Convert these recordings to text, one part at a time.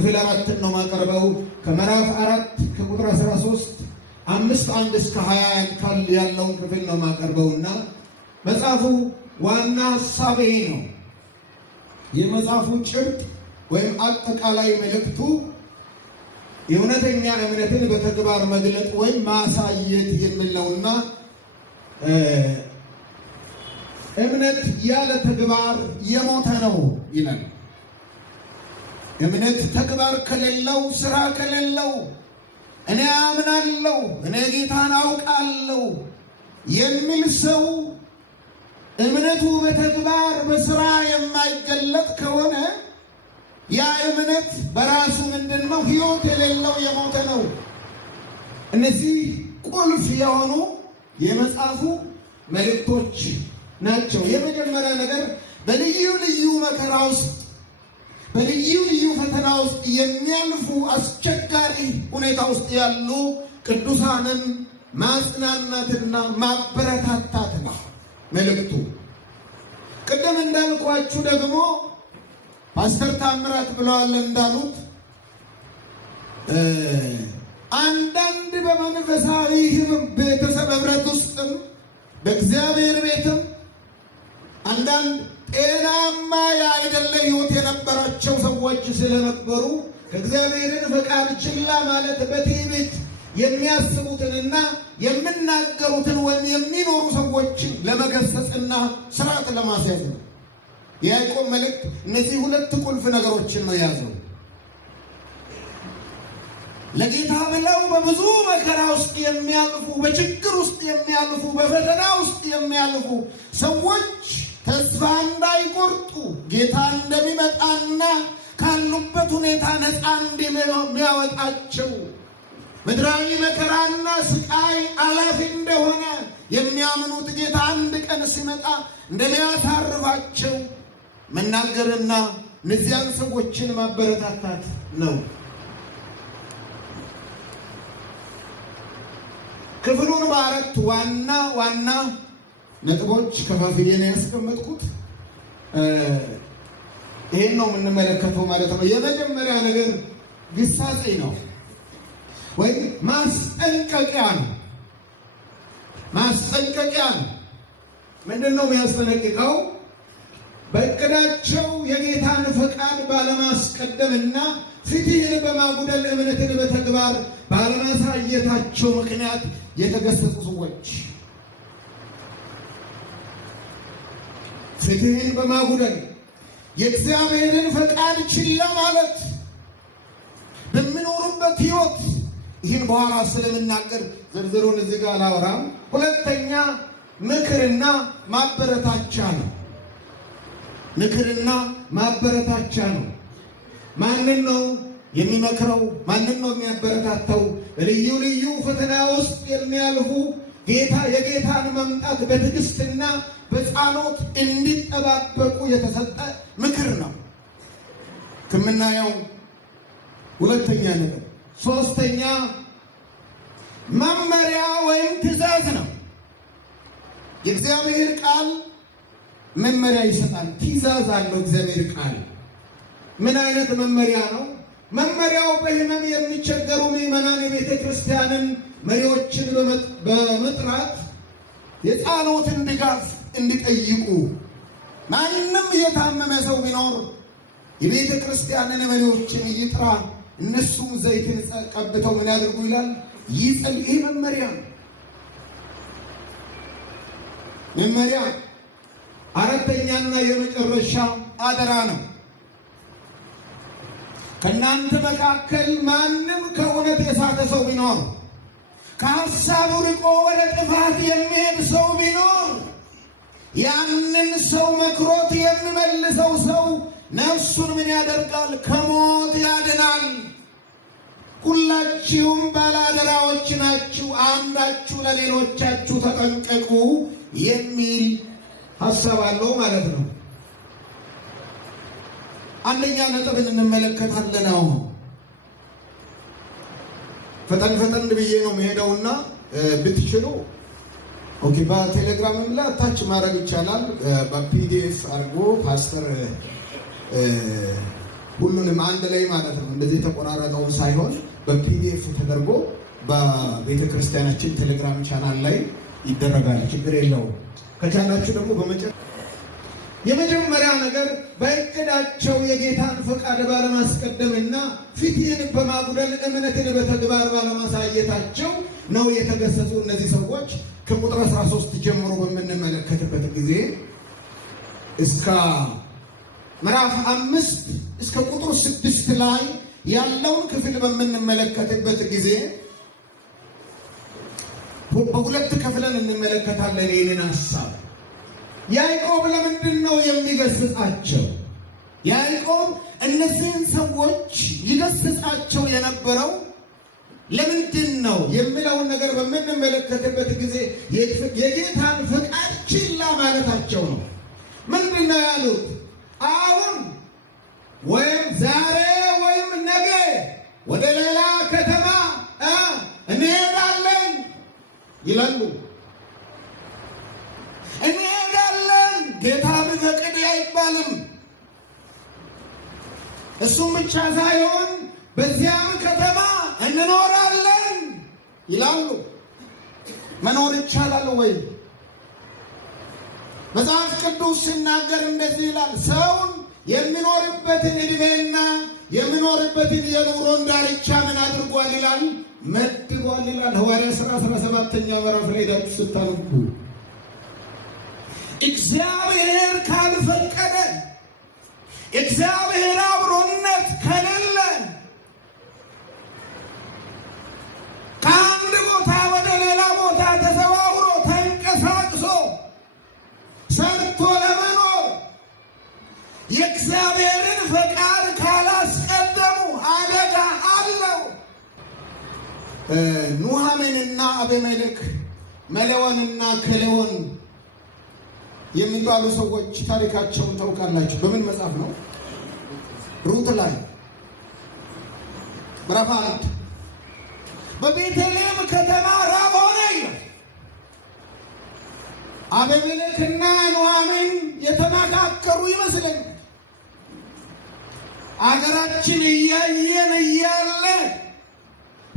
ክፍል 4 ነው ማቀርበው። ከምዕራፍ 4 ከቁጥር 13 5:1 እስከ 20 ያለውን ክፍል ነው ማቀርበውና መጽሐፉ ዋና ሐሳብ ይሄ ነው። የመጽሐፉ ጭብጥ ወይም አጠቃላይ መልእክቱ የእውነተኛ እምነትን በተግባር መግለጥ ወይም ማሳየት የሚል ነውና እምነት ያለ ተግባር የሞተ ነው ይላል። እምነት ተግባር ከሌለው፣ ስራ ከሌለው፣ እኔ አምናለሁ፣ እኔ ጌታን አውቃለሁ የሚል ሰው እምነቱ በተግባር በስራ የማይገለጥ ከሆነ ያ እምነት በራሱ ምንድነው? ሕይወት የሌለው የሞተ ነው። እነዚህ ቁልፍ የሆኑ የመጽሐፉ መልእክቶች ናቸው። የመጀመሪያ ነገር በልዩ ልዩ መከራ ውስጥ በልዩ ልዩ ፈተና ውስጥ የሚያልፉ አስቸጋሪ ሁኔታ ውስጥ ያሉ ቅዱሳንን ማጽናናትና ማበረታታት ነው መልእክቱ። ቅድም እንዳልኳችሁ ደግሞ ፓስተር ታምራት ብለዋል እንዳሉት አንዳንድ በመንፈሳዊ ቤተሰብ ህብረት ውስጥም በእግዚአብሔር ቤትም አንዳንድ ጤናማ ያይደለ ሕይወት የነበራቸው ሰዎች ስለነበሩ ከእግዚአብሔርን ፈቃድ ችላ ማለት በትዕቢት የሚያስቡትንና የሚናገሩትን ወይም የሚኖሩ ሰዎችን ለመገሰጽና ስርዓት ለማስያዝ ነው። የያዕቆብ መልእክት እነዚህ ሁለት ቁልፍ ነገሮችን ነው የያዘው። ለጌታ ብለው በብዙ መከራ ውስጥ የሚያልፉ፣ በችግር ውስጥ የሚያልፉ፣ በፈተና ውስጥ የሚያልፉ ሰዎች ተስፋ እንዳይቆርጡ ጌታ እንደሚመጣና ካሉበት ሁኔታ ነፃ እንደሚያወጣቸው ምድራዊ መከራና ስቃይ አላፊ እንደሆነ የሚያምኑት ጌታ አንድ ቀን ሲመጣ እንደሚያሳርፋቸው መናገርና እነዚያን ሰዎችን ማበረታታት ነው። ክፍሉን በአራት ዋና ነጥቦች ከፋፍዬ ነው ያስቀመጥኩት። ይሄን ነው የምንመለከተው ማለት ነው። የመጀመሪያ ነገር ግሳጼ ነው ወይ ማስጠንቀቂያ ነው። ማስጠንቀቂያ ነው። ምንድን ነው የሚያስጠነቅቀው? በእቅዳቸው የጌታን ፈቃድ ባለማስቀደምና ፍትሕን በማጉደል እምነትን በተግባር ባለማሳየታቸው ምክንያት የተገሰጹ ሰዎች፣ ፍትሕን በማጉደል የእግዚአብሔርን ፈቃድ ችላ ማለት በሚኖሩበት ሕይወት፣ ይህን በኋላ ስለምናገር ዝርዝሩን እዚህ ጋር አላወራም። ሁለተኛ ምክርና ማበረታቻ ነው። ምክርና ማበረታቻ ነው። ማንን ነው የሚመክረው? ማንን ነው የሚያበረታታው? ልዩ ልዩ ፈተና ውስጥ የሚያልፉ የጌታን መምጣት በትዕግስትና በጸሎት እንዲጠባበቁ የተሰጠ ምክር ነው ከምናየው። ሁለተኛ ነገር። ሶስተኛ መመሪያ ወይም ትእዛዝ ነው። የእግዚአብሔር ቃል መመሪያ ይሰጣል። ትእዛዝ አለው እግዚአብሔር ቃል። ምን አይነት መመሪያ ነው? መመሪያው በሕመም የሚቸገሩ ምዕመናን የቤተ ክርስቲያንን መሪዎችን በመጥራት የጸሎትን ድጋፍ እንዲጠይቁ፣ ማንም የታመመ ሰው ቢኖር የቤተ ክርስቲያንን መሪዎችን ይጥራ፣ እነሱም ዘይትን ቀብተው ምን ያድርጉ ይላል? ይጸልዩ። ይህ መመሪያ መመሪያ። አራተኛና የመጨረሻ አደራ ነው። ከእናንተ መካከል ማንም ከእውነት የሳተ ሰው ቢኖር፣ ከሐሳቡ ርቆ ወደ ጥፋት የሚሄድ ሰው ቢኖር፣ ያንን ሰው መክሮት የሚመልሰው ሰው ነፍሱን ምን ያደርጋል? ከሞት ያድናል። ሁላችሁም ባለአደራዎች ናችሁ፣ አንዳችሁ ለሌሎቻችሁ ተጠንቀቁ የሚል ሐሳብ አለው ማለት ነው። አንደኛ ነጥብን እንመለከታለን። አሁን ፈጠን ብዬ ነው መሄደውና ብትችሉ ኦኬ፣ በቴሌግራምም ላይ አታች ማድረግ ይቻላል። በፒዲኤፍ አድርጎ ፓስተር ሁሉንም አንድ ላይ ማለት ነው። እንደዚህ የተቆራረጠውን ሳይሆን በፒዲኤፍ ተደርጎ በቤተ ክርስቲያናችን ቴሌግራም ቻናል ላይ ይደረጋል። ችግር የለውም። ከቻላችሁ ደግሞ የመጀመሪያ ነገር በእቅዳቸው የጌታን ፈቃድ ባለማስቀደምና ፊትን በማጉደል እምነትን በተግባር ባለማሳየታቸው ነው የተገሰጹ እነዚህ ሰዎች። ከቁጥር 13 ጀምሮ በምንመለከትበት ጊዜ እስከ ምዕራፍ 5 እስከ ቁጥር 6 ላይ ያለውን ክፍል በምንመለከትበት ጊዜ በሁለት ከፍለን እንመለከታለን ይህንን ሐሳብ። ያዕቆብ ለምንድን ነው የሚገስጻቸው? ያዕቆብ እነዚህን ሰዎች ይገስጻቸው የነበረው ለምንድን ነው የሚለውን ነገር በምንመለከትበት ጊዜ የጌታን ፈቃድ ችላ ማለታቸው ነው። ምንድን ነው ያሉት? አሁን ወይም ዛሬ ወይም ነገ ወደ ሌላ ከተማ እንሄዳለን ይላሉ። እንሄዳለን ጌታ ቢፈቅድ አይባልም። እሱም ብቻ ሳይሆን በዚያም ከተማ እንኖራለን ይላሉ። መኖር ይቻላል ወይ? መጽሐፍ ቅዱስ ሲናገር እንደዚህ ይላል፣ ሰውን የሚኖርበትን ዕድሜና የሚኖርበትን የኑሮን ዳርቻ ምን አድርጓል ይላል? መድቧል ይላል። ሐዋርያት ሥራ 17ኛ ምዕራፍ ላይ ሄዳችሁ ስታነቡ እግዚአብሔር ካልፈቀደ፣ እግዚአብሔር አብሮነት ከሌለ ከአንድ ቦታ ወደ ሌላ ቦታ ተዘዋውሮ ተንቀሳቅሶ ሰርቶ ለመኖር የእግዚአብሔርን ፈቃድ ካላስቀደሙ አደጋ አለው። ኑኃሚንና አቤሜሌክ መሌዎንና ከሌዎን የሚባሉ ሰዎች ታሪካቸውን ታውቃላችሁ። በምን መጽሐፍ ነው? ሩት ላይ ምዕራፍ 1 በቤተልሔም ከተማ ራብ ሆነ ይላል። አቤሜሌክና ኑኃሚን የተመካከሩ ይመስለኛል። አገራችን እያየን እያለ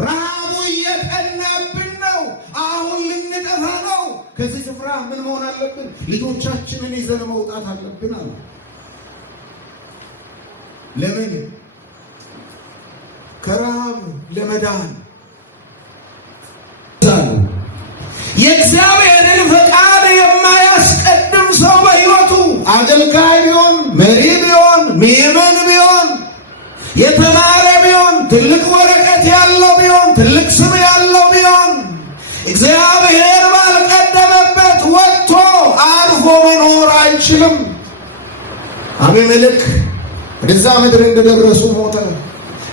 ረሃቡ እየጠናብን ነው። አሁን ልንጠፋ ነው። ከዚህ ስፍራ ምን መሆን አለብን? ልጆቻችንን ይዘን መውጣት አለብን አሉ። ለምን? ከረሃብ ለመዳን። የእግዚአብሔርን ፈቃድ የማያስቀድም ሰው በሕይወቱ አገልጋይ ቢሆን፣ መሪ ቢሆን፣ ምዕመን ቢሆን፣ የተማረ ቢሆን፣ ትልቅ ወረቀት ያለው ቢሆን፣ ትልቅ ስም ያለው ቢሆን እግዚአብሔር ባልቀደመበት ወጥቶ አርፎ መኖር አይችልም። አቤሜሌክ ወደዛ ምድር እንደደረሱ ሞተ።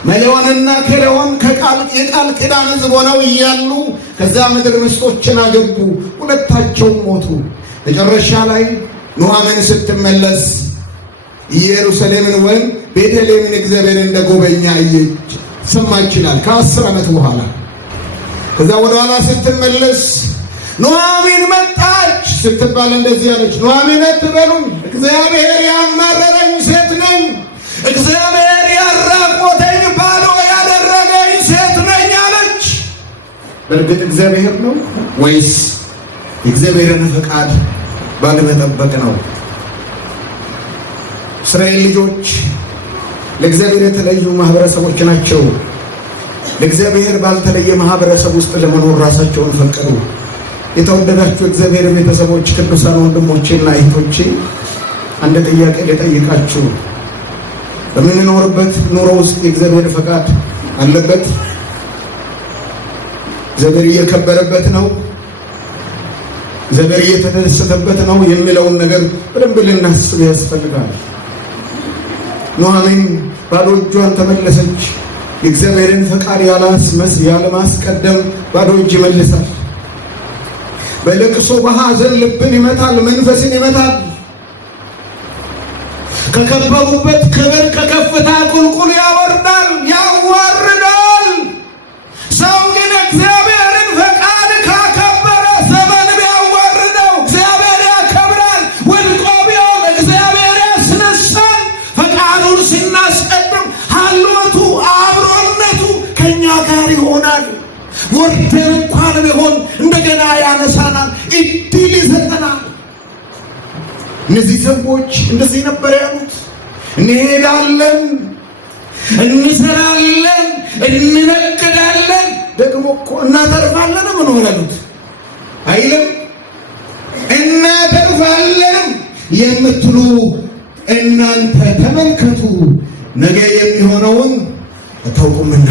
መሌዎንና ከሌዎን የቃል ኪዳን ሕዝብ ሆነው እያሉ ከዛ ምድር ምስቶችን አገቡ። ሁለታቸውም ሞቱ። መጨረሻ ላይ ኑኃሚን ስትመለስ ኢየሩሳሌምን ወይም ቤተልሔምን እግዚአብሔር እንደጎበኛ አየች፣ ሰማች ይላል። ከ10 ዓመት በኋላ ከዛ ወደ ኋላ ስትመለስ ኑኃሚን መጣች ስትባል እንደዚህ አለች፣ ኑኃሚን አትበሉኝ፣ እግዚአብሔር ያማረረኝ ሴት ነኝ፣ እግዚአብሔር ያራቆተኝ ባዶ ያደረገኝ ሴት ነኝ አለች። በእርግጥ እግዚአብሔር ነው ወይስ የእግዚአብሔርን ፈቃድ ባለመጠበቅ ነው? እስራኤል ልጆች ለእግዚአብሔር የተለዩ ማህበረሰቦች ናቸው። ለእግዚአብሔር ባልተለየ ማህበረሰብ ውስጥ ለመኖር ራሳቸውን ፈቀዱ። የተወደዳችሁ እግዚአብሔር ቤተሰቦች፣ ቅዱሳን ወንድሞቼና እህቶቼ አንድ ጥያቄ ልጠይቃችሁ። በምንኖርበት ኑሮ ውስጥ የእግዚአብሔር ፈቃድ አለበት? እግዚአብሔር እየከበረበት ነው? እግዚአብሔር እየተደሰተበት ነው የሚለውን ነገር በደንብ ልናስብ ያስፈልጋል። ኑኃሚን ባዶ እጇን ተመለሰች። የእግዚአብሔርን ፈቃድ ያለማስቀደም ባዶ እጅ ይመልሳል። በለቅሶ በሐዘን ልብን ይመታል፣ መንፈስን ይመታል። ከከበቡበት ክብር ከከፍታ ቁልቁል ያወርዳል፣ ያዋርዳል። ሰው ግን እግዚአብሔርን ፈቃድ ካከበረ ዘመን ቢያዋርደው እግዚአብሔር ያከብራል። ወድቆ ቢሆን እግዚአብሔር ያስነሳል። ፈቃዱን ስናስቀድም ወርደን እንኳን ቢሆን እንደገና ያነሳናል፣ እድል ይሰጠናል። እነዚህ ሰዎች እንደዚህ ነበር ያሉት። እንሄዳለን፣ እንሰራለን፣ እንነግዳለን፣ ደግሞ እኮ እናተርፋለን ምን ያሉት አይልም። እናተርፋለን የምትሉ እናንተ ተመልከቱ፣ ነገ የሚሆነውን አታውቁምና።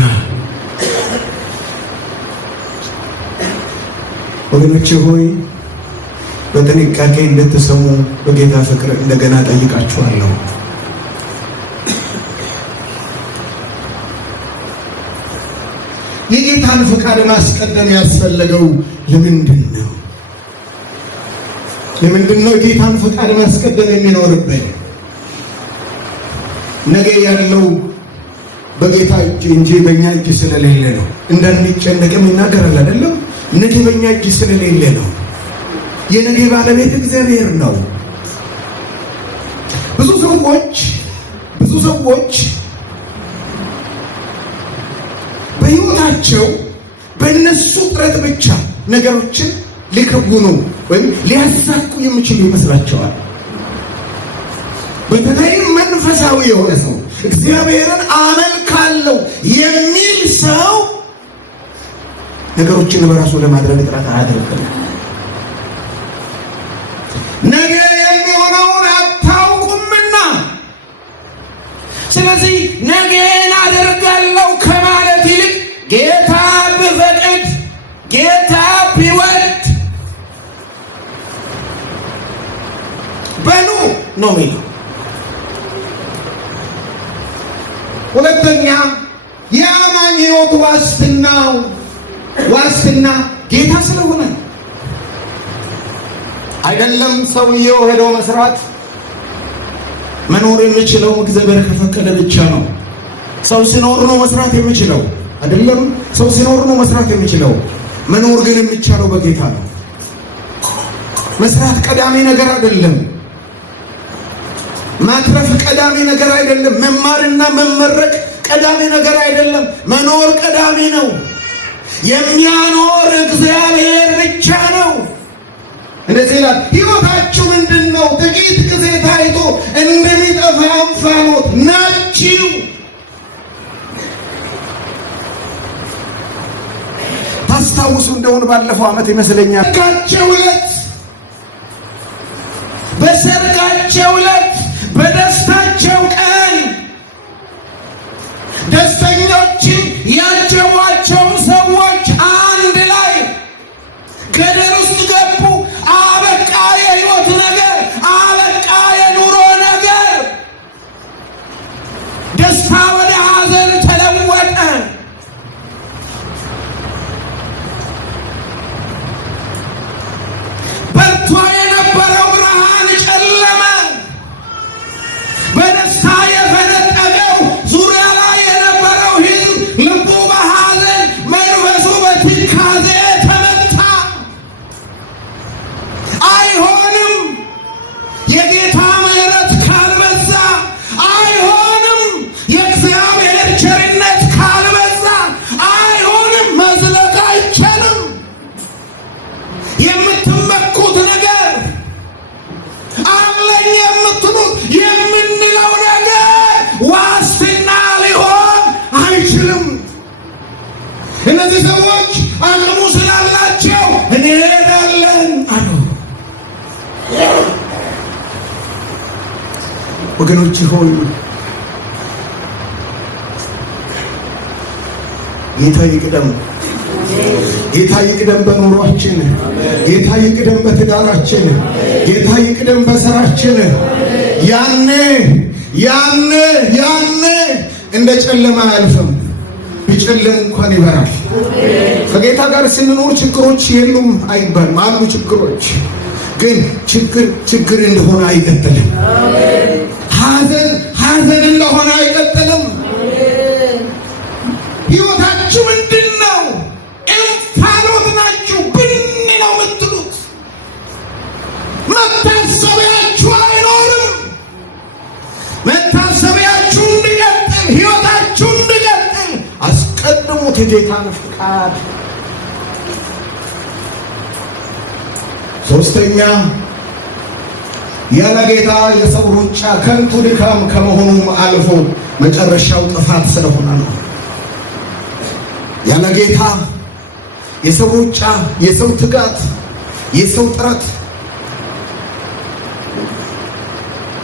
ወገኖቼ ሆይ በጥንቃቄ እንድትሰሙ በጌታ ፍቅር እንደገና ጠይቃችኋለሁ። የጌታን ፍቃድ ማስቀደም ያስፈለገው ለምንድን ነው? ለምንድን ነው የጌታን ፍቃድ ማስቀደም የሚኖርብን? ነገ ያለው በጌታ እጅ እንጂ በእኛ እጅ ስለሌለ ነው። እንዳንጨነቅም ይናገራል አይደለም? ነገ በእኛ እጅ ስለሌለ ነው። የነገ ባለቤት እግዚአብሔር ነው። ብዙ ሰዎች በሕይወታቸው በእነሱ ጥረት ብቻ ነገሮችን ሊከውኑ ወይም ሊያሳኩ የሚችሉ ይመስላቸዋል። በተለይም መንፈሳዊ የሆነ ሰው እግዚአብሔርን አመልካለሁ የሚል ሰው ነገሮችን በራሱ ለማድረግ ጥረት አያደርግም። ነገ የሚሆነውን አታውቁምና፣ ስለዚህ ነገን አደርጋለሁ ከማለት ይልቅ ጌታ ቢፈቅድ ጌታ ቢወድ በሉ ነው የሚለው። ሁለተኛ የአማኝ ሕይወት ዋስትና ጌታ ስለሆነ አይደለም። ሰውየው ሄደው መስራት መኖር የሚችለው እግዚአብሔር ከፈቀደ ብቻ ነው። ሰው ሲኖር ነው መስራት የሚችለው አይደለም። ሰው ሲኖር ነው መስራት የሚችለው። መኖር ግን የሚቻለው በጌታ ነው። መስራት ቀዳሚ ነገር አይደለም። ማትረፍ ቀዳሚ ነገር አይደለም። መማርና መመረቅ ቀዳሚ ነገር አይደለም። መኖር ቀዳሚ ነው። የሚያኖር እግዚአብሔር ብቻ ነው። እንደዚህ ይላል፣ ሕይወታችሁ ምንድን ነው? ጥቂት ጊዜ ታይቶ እንደሚጠፋ እንፋሎት ናችሁ። ታስታውሱ እንደሆነ ባለፈው ዓመት ይመስለኛል በሰርጋቸው ዕለት በደስታቸው ቀን ደስተኞችን ያጀቧቸው ሰዎች አንድ ላይ ገደል ውስጥ ገቡ። አበቃ የሕይወት ነገር፣ አበቃ የኑሮ ነገር። ደስታ ወደ ሐዘን ተለወጠ። በርቶ የነበረው ብርሃን ጨለመ። በደስታ የፈነጠቀው ዙሪያ ላይ የነበረው ሕዝብ ልቡ በሐዘን መንፈሱ በትካዜ ተመታ። አይሆንም፣ የጌታ ምሕረት ካልበዛ አይሆንም፣ የእግዚአብሔር ቸርነት ካልበዛ አይሆንም፣ መዝለቅ አይቻልም። የምትመኩት ነገር አለኝ የምትሉት የምንለው ነገር ዋስትና ሊሆን አይችልም። እነዚህ ሰዎች አቅሙ ስላላቸው እንሄዳለን አሉ። ወገኖች ሆይ ጌታ ይቅደም። ጌታ ይቅደም በኑሯችን። ጌታ ይቅደም በትዳራችን። ጌታ ይቅደም በስራችን። ያኔ እንደ ጨለማ አያልፍም። ቢጨለም እንኳን ይበራል። ከጌታ ጋር ስንኖር ችግሮች የሉም አይባልም። አሉ ችግሮች፣ ግን ችግር እንደሆነ አይቀጥልም። ሐዘን እንደሆነ አይቀጥልም። ሕይወታችሁ ምንድን ነው? እንፋሎት ናችሁ። ብን ነው የምትሉት። መታሰቢያችሁ አይኖርም። መታሰቢያችሁ እንዲቀጥል፣ ሕይወታችሁ እንዲቀጥል አስቀድሙት የጌታን ፍቃድ። ሶስተኛ ያለ ጌታ የሰው ሩጫ ከንቱ ድካም ከመሆኑም አልፎ መጨረሻው ጥፋት ስለሆነ ነው። ያለ ጌታ የሰው ሩጫ፣ የሰው ትጋት፣ የሰው ጥረት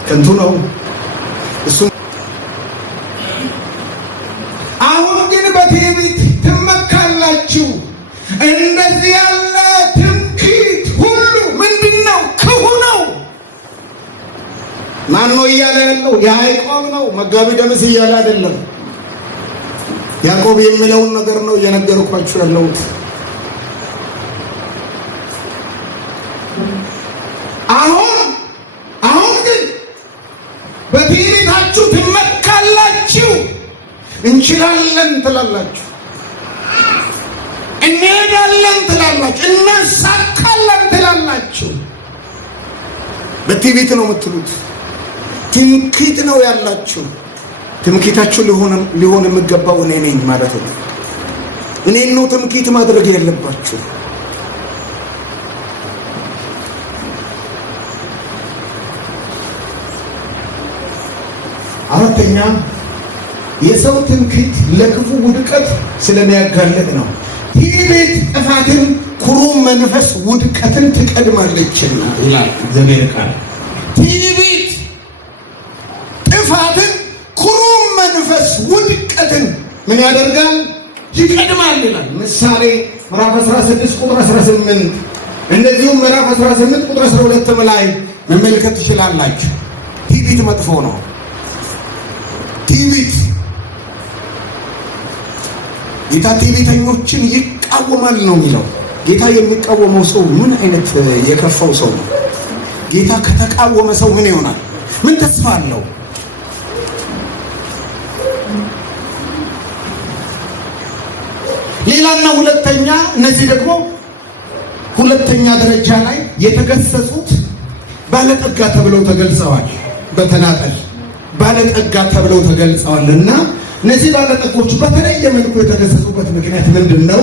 ከንቱ ነው። እሱ አሁን ግን በትዕቢት ትመካላችሁ። እንደዚህ ያለ ትምክህት ሁሉ ምንድነው? ክፉ ነው። ማን ነው እያለ ያለው? ያዕቆብ ነው። መጋቢ ደምስ እያለ አይደለም። ያዕቆብ የሚለውን ነገር ነው እየነገርኳችሁ ያለሁት። አሁን ግን በትዕቢታችሁ ትመካላችሁ። እንችላለን ትላላችሁ፣ እንሄዳለን ትላላችሁ፣ እናሳካለን ትላላችሁ። በትዕቢት ነው የምትሉት። ትምክህት ነው ያላችሁ። ትምክህታችሁ ሊሆን የሚገባው እኔ ነኝ ማለት ነው። እኔን ነው ትምክህት ማድረግ ያለባችሁ። አራተኛ የሰው ትምክህት ለክፉ ውድቀት ስለሚያጋለጥ ነው። ትዕቢት ጥፋትን፣ ኩሩ መንፈስ ውድቀትን ትቀድማለችና ይላል እግዚአብሔር ቃል። ትዕቢት ጥፋትን፣ ኩሩ መንፈስ ውድቀትን ምን ያደርጋል? ይቀድማል ይላል። ምሳሌ ምዕራፍ 16 ቁጥር 18 እንደዚሁም ምዕራፍ 18 ቁጥር 12 ላይ መመልከት ትችላላችሁ። ትዕቢት መጥፎ ነው። ትዕቢት ጌታ ትዕቢተኞችን ይቃወማል ነው የሚለው። ጌታ የሚቃወመው ሰው ምን አይነት የከፋው ሰው ነው? ጌታ ከተቃወመ ሰው ምን ይሆናል? ምን ተስፋ አለው? ሌላና ሁለተኛ፣ እነዚህ ደግሞ ሁለተኛ ደረጃ ላይ የተገሰጹት ባለጠጋ ተብለው ተገልጸዋል። በተናጠል ባለጠጋ ተብለው ተገልጸዋል እና እነዚህ ባለጠጎች በተለየ መልኩ የተገሰጹበት ምክንያት ምንድን ነው?